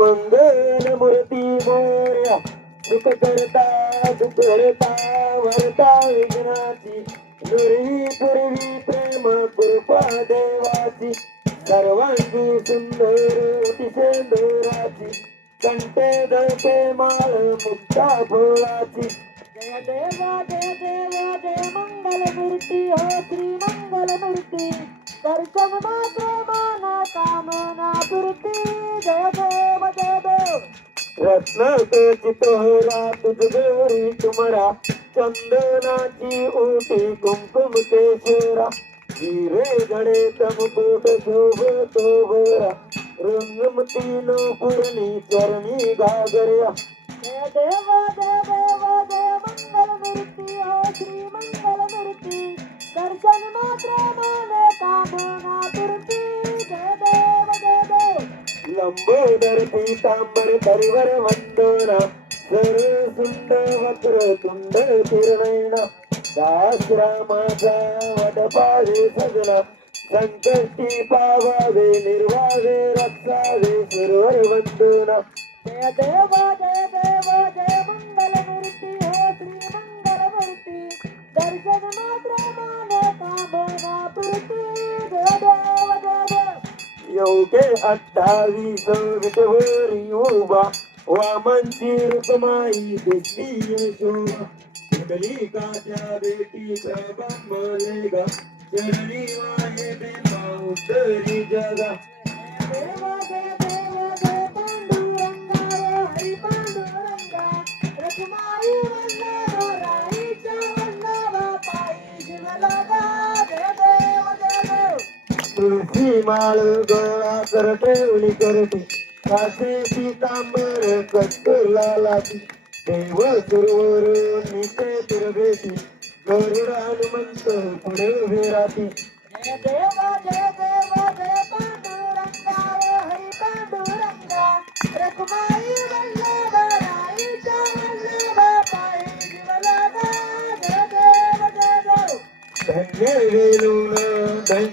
मंगल मूर्ती मोर्या सुख करता दुःख हरता वरता विघ्नाची. दुर्वी पूर्वी प्रेम कृपा देवाची. सर्वांगी सुंदर अतिशेंदुराची कंटे दळते माळ मुक्ता फुलाची. जय देव जय देवा जय मंगल मूर्ती हो श्री मंगल मूर्ती दर्शन मात्र माना कामना पुरती जय देव जय देव रत्न चितोरा तुझ गोरी तुमरा चंदनाची ओटी कुमकुम कुंकुम केशरा हिरे गडे तमकुट शोभतो बरा रंगमती नो पुरणी चरणी घागर्या जय देव जय देव देव लंबोदर पीतांबर परिवर वंदना सर सुंद वक्र तुंड तिरनयना दास रामाचा वडपावे सजना संकष्टी पावावे निर्वावे रक्षावे सुरवर वंदना जय देव जय देव जय मंगल मूर्ती हो श्री देव योगे अठ्ठावीस विटवरी उभा वामनची रुक्माई दिसली यशोबा कुठली कात्या बेटी प्रबंबलेगा चरणी वाहे प्रेमा उत्तरी जगा. देव जय देव जय पांडुरंगा व हरी पांडुरंगा रखमाई वल्लभ तुळशी माळ गोळा करते उली करते. कासे पितांबर कस्तुरला लाती देव सुरवर निते तिरबेती गरुड हनुमंत पुढे उभे राहती. जय देवा जय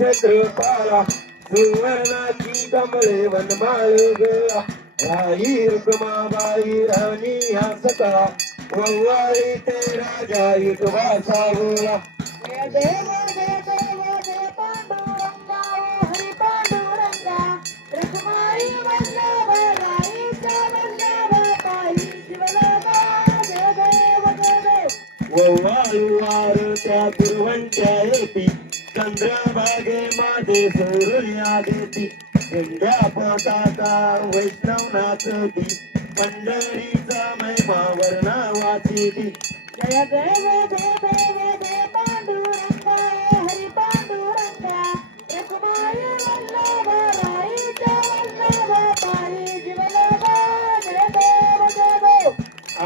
दंशकृपाला सुवर्णाची कमळे वनमाळ गळा. राई रुक्माबाई राणी हसता वव्वाळी ते राजा जय देव जय देव. वव्वाळुवार त्या दुर्वंच्या येती चंद्रभागे माझे सूर्या देती इंद्या पोटाचा वैष्णव नाचती पंढरीचा महिमा वर्णा वाचिती जय देव जय देव जय पांडुरंगा हरी पांडुरंगा. रखमाई वल्लभ राईचा वल्लभ जय देव देव.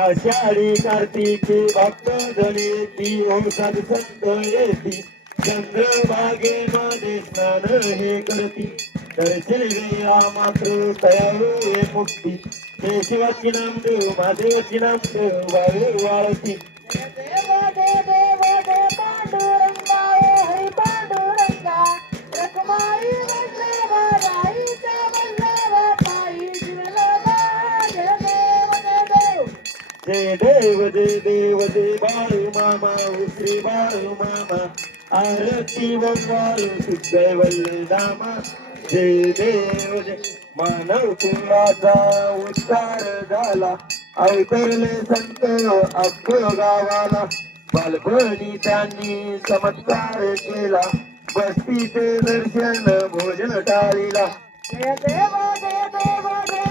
आषाढी कार्तिकी भक्त जणी ती औषध संत येती. चंद्रभागे मध्ये स्नान हे करती. दर्शन वेळा मात्र तयारू हे मुक्ती. ते शिवाची नाम देव महादेवाची नाम देव वावे वाळती. जय देव जय देव जय बाळू मामा श्री बाळू मामा आरती वव्वाळू सुदैवल्ले दामा जय देव जय. मानव कुलाचा उद्धार झाला अवतरले संत अख्ख गावाला. बालपणी त्यांनी चमत्कार केला बस्तीचे दर्शन भोजन टाळीला. जय देव जय देव जय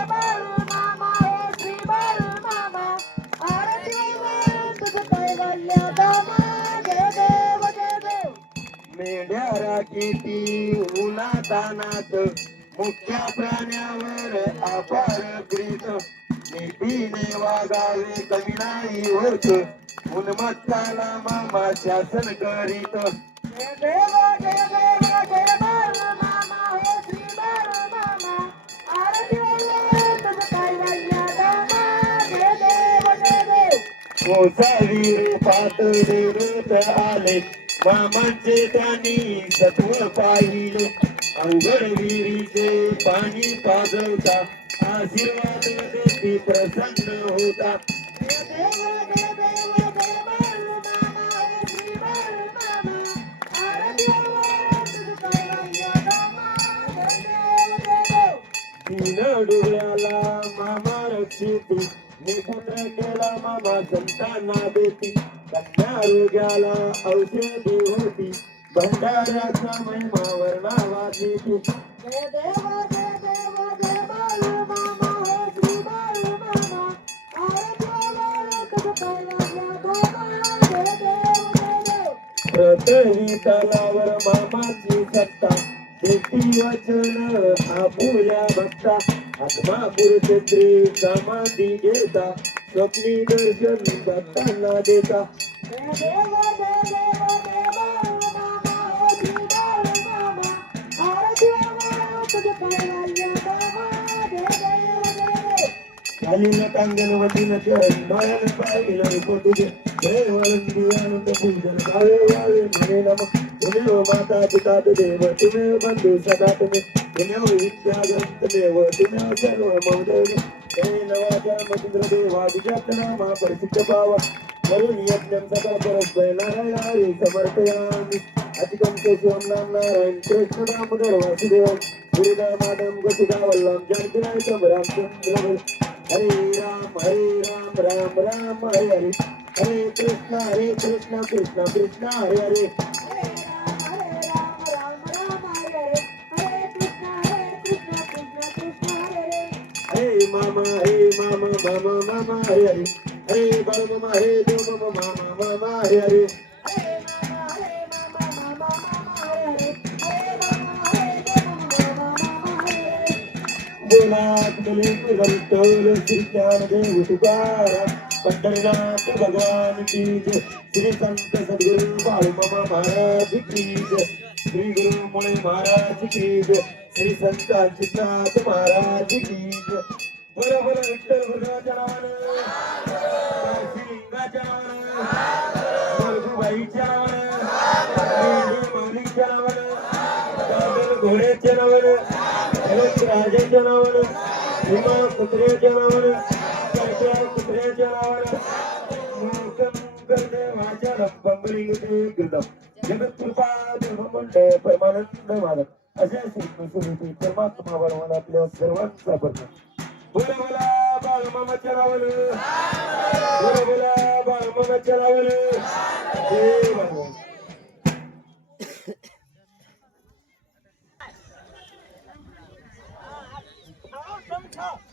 मेंढ्या राखीती उन्हा तानात मुख्या प्राण्यावर अपार प्रीत नीतीने वागावे कमी नाही होत उन्मत्ताला मामा शासन करीत जय देव जय देव जय आले वामांचे त्यांनी सत्व पाहिले. अवघड विहिरीचे पाणी पाजवता. आशीर्वाद देती प्रसन्न होता. तीन डोळ्याला मामा रक्षिती. निपुत्र केला मामा संतांना देती कन्या औषधी होती. भंडाऱ्याचा महिमा देव देव बाळ मामा हो श्री बाळ मामा. आरती तलावर मामाची सत्ता. देती वचन आपुल्या भक्ता आत्मापूर छत्री समाधी घेता स्वप्नी दर्शन भक्तांना देता Thank you. खालील कांगण वतीन चरण डोळ्यानं पाहिलं तुझे जय वरंदी आनंद पूजन गावे वावे म्हणे नम. तुम्ही हो माता पिता देव तुम्ही हो बंधू सदा तुम्ही. तुम्ही हो विद्या ग्रंथ देव तुम्ही सर्व मौदेव. जय नवाचा महेंद्र देवा विजात नामा परिचित पावा. वरुण यज्ञम सकल परस्पर नारायण हरी समर्पयामि. अधिकम केशवम नाम नारायण कृष्ण दामोदर वासुदेव गुरुदा माधव गतिका वल्लम जानकी नायकम रामचंद्र हरे राम हरे राम राम राम हरे हरे। हरे कृष्ण हरे कृष्ण कृष्ण कृष्ण हरे हरे। मामा हरे मामा मामा मामा हरे हरे। हरे बाल मामा हरे देव मामा मामा मामा हरे हरे। बोला तुले श्री ज्ञानदेव तुकाराम पंढरीनाथ भगवान की जय श्री संत सद्गुरु बाळूमामा महाराज की जय श्री गुरु मुळे महाराज की जय श्री संत चित्रनाथ महाराज की जय बोला विठ्ठल नावानं नावानं नावानं नावानं घोड्याच्या नावानं भरत राजाच्या नावानं भीमा कुत्र्याच्या नावानं काट्या कुत्र्याच्या नावानं देवाच्या देवमंडळ परमानंद मालक. अशा श्री परमात्मा आपल्या सर्वांचा बरं बोला बोला बाळमामाच्या नावानं बोला बोला बाळमामाच्या नावानं Go!